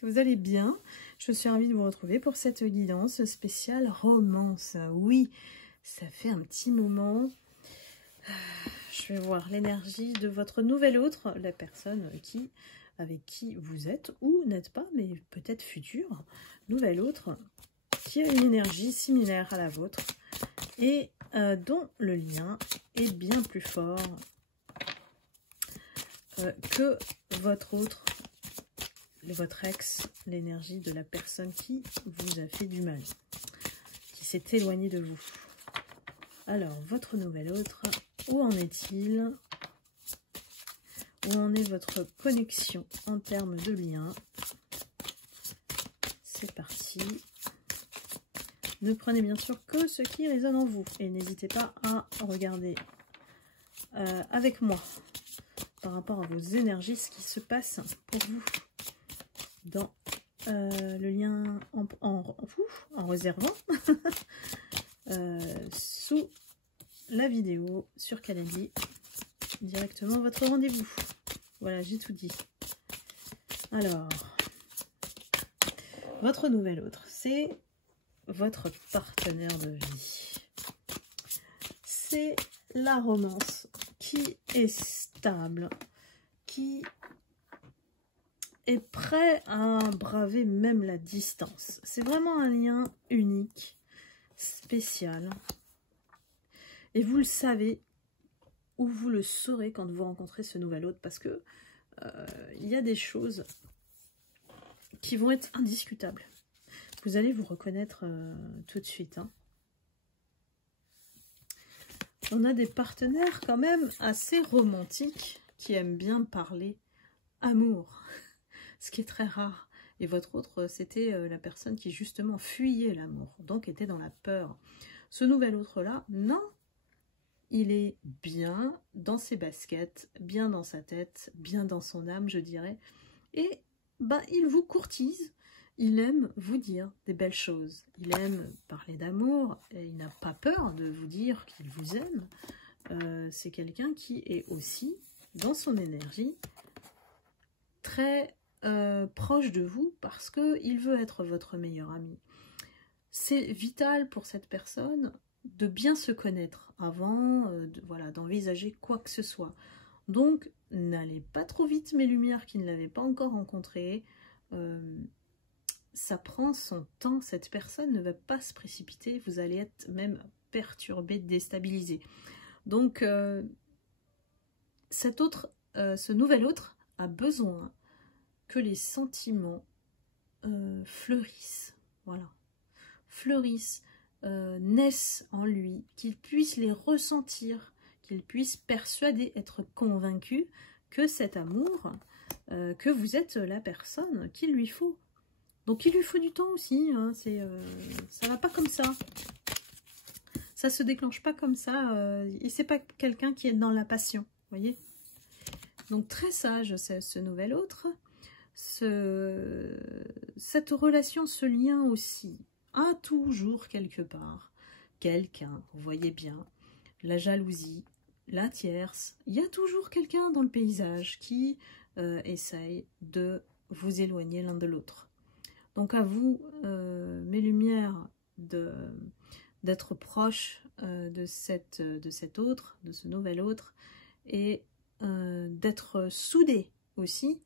que vous allez bien. Je suis ravie de vous retrouver pour cette guidance spéciale romance. Oui, ça fait un petit moment. Je vais voir l'énergie de votre nouvel autre, la personne avec qui vous êtes ou n'êtes pas, mais peut-être futur. Nouvel autre qui a une énergie similaire à la vôtre et dont le lien est bien plus fort que votre autre, votre ex, l'énergie de la personne qui vous a fait du mal, qui s'est éloignée de vous. Alors, votre nouvel autre, où en est-il? Où en est votre connexion en termes de lien? C'est parti. Ne prenez bien sûr que ce qui résonne en vous et n'hésitez pas à regarder avec moi par rapport à vos énergies ce qui se passe pour vous dans le lien en réservant sous la vidéo sur Calendly directement votre rendez-vous. Voilà, j'ai tout dit. Alors, votre nouvel autre, c'est votre partenaire de vie. C'est la romance qui est stable, qui est prêt à braver même la distance. C'est vraiment un lien unique, spécial. Et vous le savez, ou vous le saurez quand vous rencontrez ce nouvel autre, parce que il y a des choses qui vont être indiscutables. Vous allez vous reconnaître tout de suite. Hein. On a des partenaires quand même assez romantiques qui aiment bien parler amour, ce qui est très rare. Et votre autre, c'était la personne qui justement fuyait l'amour, donc était dans la peur. Ce nouvel autre-là, non, il est bien dans ses baskets, bien dans sa tête, bien dans son âme, je dirais. Et bah, il vous courtise. Il aime vous dire des belles choses. Il aime parler d'amour. Et il n'a pas peur de vous dire qu'il vous aime. C'est quelqu'un qui est aussi, dans son énergie, très proche de vous parce qu'il veut être votre meilleur ami. C'est vital pour cette personne de bien se connaître avant d'envisager quoi que ce soit. Donc, n'allez pas trop vite, mes lumières qui ne l'avaient pas encore rencontré. Ça prend son temps, cette personne ne va pas se précipiter, vous allez être même perturbé, déstabilisé. Donc, ce nouvel autre a besoin que les sentiments fleurissent, voilà, fleurissent, naissent en lui, qu'il puisse les ressentir, qu'il puisse persuader, être convaincu que cet amour, que vous êtes la personne qu'il lui faut. Donc il lui faut du temps aussi, hein, ça va pas comme ça. Ça se déclenche pas comme ça, et c'est pas quelqu'un qui est dans la passion, voyez. Donc très sage, ce nouvel autre. Cette relation, ce lien aussi, a toujours quelque part quelqu'un, vous voyez bien, la jalousie, la tierce, il y a toujours quelqu'un dans le paysage qui essaye de vous éloigner l'un de l'autre. Donc à vous, mes lumières, d'être proche de cet autre, de ce nouvel autre, et d'être soudés aussi,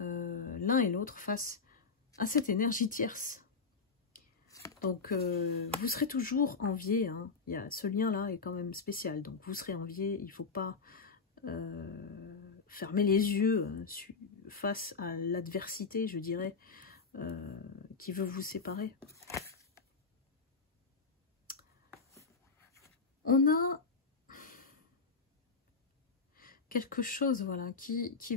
l'un et l'autre face à cette énergie tierce. Donc vous serez toujours enviés, hein. Ce lien-là est quand même spécial, donc vous serez enviés, il ne faut pas fermer les yeux face à l'adversité, je dirais, qui veut vous séparer. On a quelque chose, voilà, qui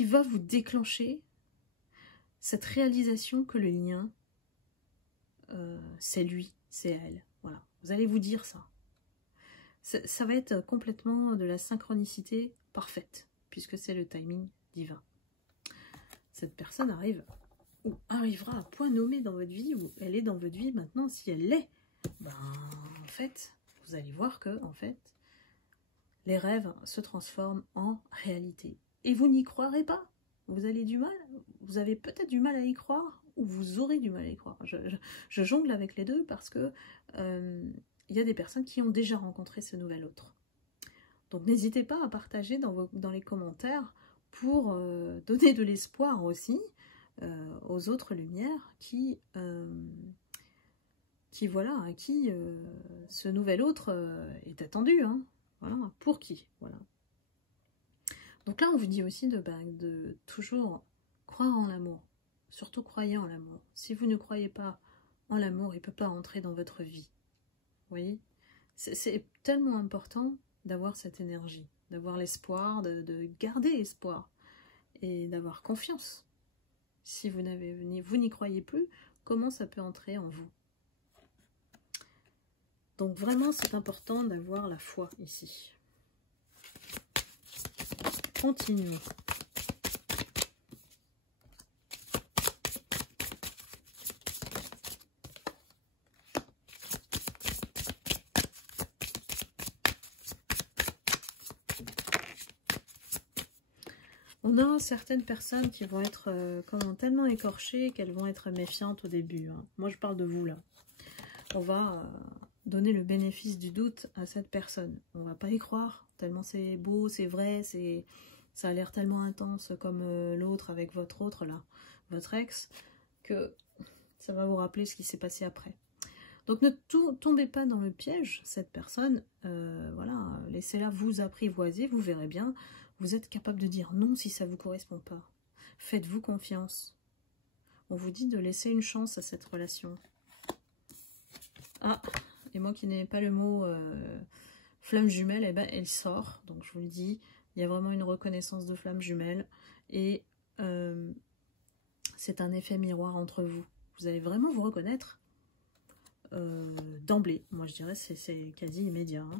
va vous déclencher cette réalisation que le lien, c'est lui, c'est elle. Voilà, vous allez vous dire ça. Ça va être complètement de la synchronicité parfaite, puisque c'est le timing divin. Cette personne arrivera à point nommé dans votre vie, ou elle est dans votre vie maintenant. Si elle l'est, ben, en fait, vous allez voir que, en fait, les rêves se transforment en réalité. Et vous n'y croirez pas. vous avez peut-être du mal à y croire, ou vous aurez du mal à y croire. Je jongle avec les deux parce que il y a des personnes qui ont déjà rencontré ce nouvel autre. Donc n'hésitez pas à partager dans les commentaires pour donner de l'espoir aussi aux autres lumières voilà, à qui ce nouvel autre est attendu. Hein. Voilà, pour qui, voilà. Donc là, on vous dit aussi de toujours croire en l'amour. Surtout croyez en l'amour. Si vous ne croyez pas en l'amour, il ne peut pas entrer dans votre vie. Vous voyez? C'est tellement important d'avoir cette énergie, d'avoir l'espoir, de garder espoir et d'avoir confiance. Si vous n'y croyez plus, comment ça peut entrer en vous? Donc vraiment, c'est important d'avoir la foi ici. Continuons. On a certaines personnes qui vont être tellement écorchées qu'elles vont être méfiantes au début. Hein. Moi, je parle de vous, là. On va donner le bénéfice du doute à cette personne. On va pas y croire, tellement c'est beau, c'est vrai, ça a l'air tellement intense comme l'autre avec votre autre, là, votre ex, que ça va vous rappeler ce qui s'est passé après. Donc ne tombez pas dans le piège, cette personne, voilà, laissez-la vous apprivoiser, vous verrez bien, vous êtes capable de dire non si ça ne vous correspond pas. Faites-vous confiance. On vous dit de laisser une chance à cette relation. Ah, et moi qui n'aimais pas le mot flamme jumelle, eh ben, elle sort, donc je vous le dis, il y a vraiment une reconnaissance de flamme jumelle, et c'est un effet miroir entre vous. Vous allez vraiment vous reconnaître d'emblée. Moi je dirais c'est quasi immédiat. Hein.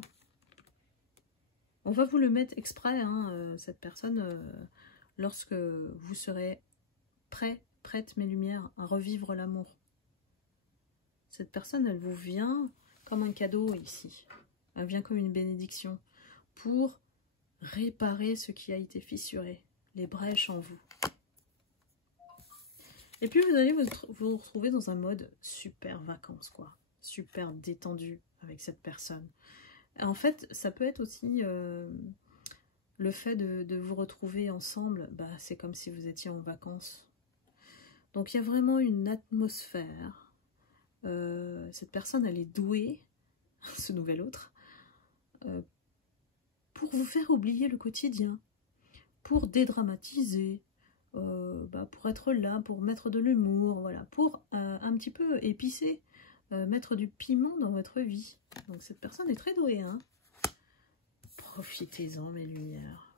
On va vous le mettre exprès, hein, cette personne, lorsque vous serez prête mes lumières, à revivre l'amour. Cette personne, elle vous vient comme un cadeau ici. Elle vient comme une bénédiction pour réparer ce qui a été fissuré, les brèches en vous. Et puis vous allez vous retrouver dans un mode super vacances, quoi. Super détendu avec cette personne. En fait, ça peut être aussi le fait de vous retrouver ensemble, bah, c'est comme si vous étiez en vacances. Donc il y a vraiment une atmosphère. Cette personne, elle est douée, ce nouvel autre, pour vous faire oublier le quotidien, pour dédramatiser, pour être là, pour mettre de l'humour, voilà, pour un petit peu épicer, mettre du piment dans votre vie. Donc cette personne est très douée, hein. Profitez-en, mes lumières.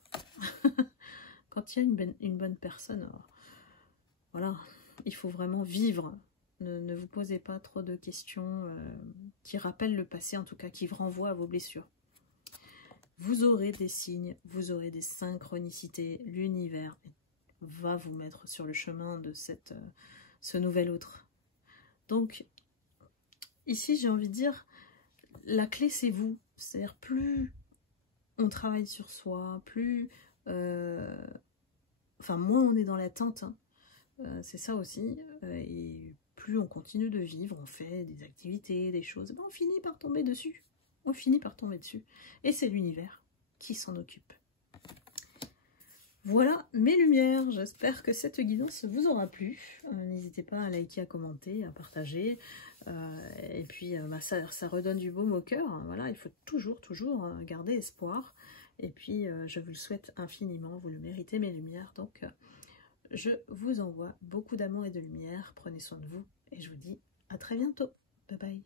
Quand il y a une bonne personne, alors, voilà, il faut vraiment vivre. Ne vous posez pas trop de questions qui rappellent le passé, en tout cas qui vous renvoient à vos blessures. Vous aurez des signes, vous aurez des synchronicités. L'univers va vous mettre sur le chemin de ce nouvel autre. Donc, ici, j'ai envie de dire, la clé, c'est vous. C'est-à-dire, plus on travaille sur soi, plus... enfin, moins on est dans l'attente, hein. C'est ça aussi. Et plus on continue de vivre, on fait des activités, des choses, ben on finit par tomber dessus. On finit par tomber dessus. Et c'est l'univers qui s'en occupe. Voilà mes lumières. J'espère que cette guidance vous aura plu. N'hésitez pas à liker, à commenter, à partager. Et puis ça redonne du baume au cœur. Voilà, il faut toujours garder espoir. Et puis je vous le souhaite infiniment. Vous le méritez, mes lumières. Donc je vous envoie beaucoup d'amour et de lumière. Prenez soin de vous. Et je vous dis à très bientôt. Bye bye.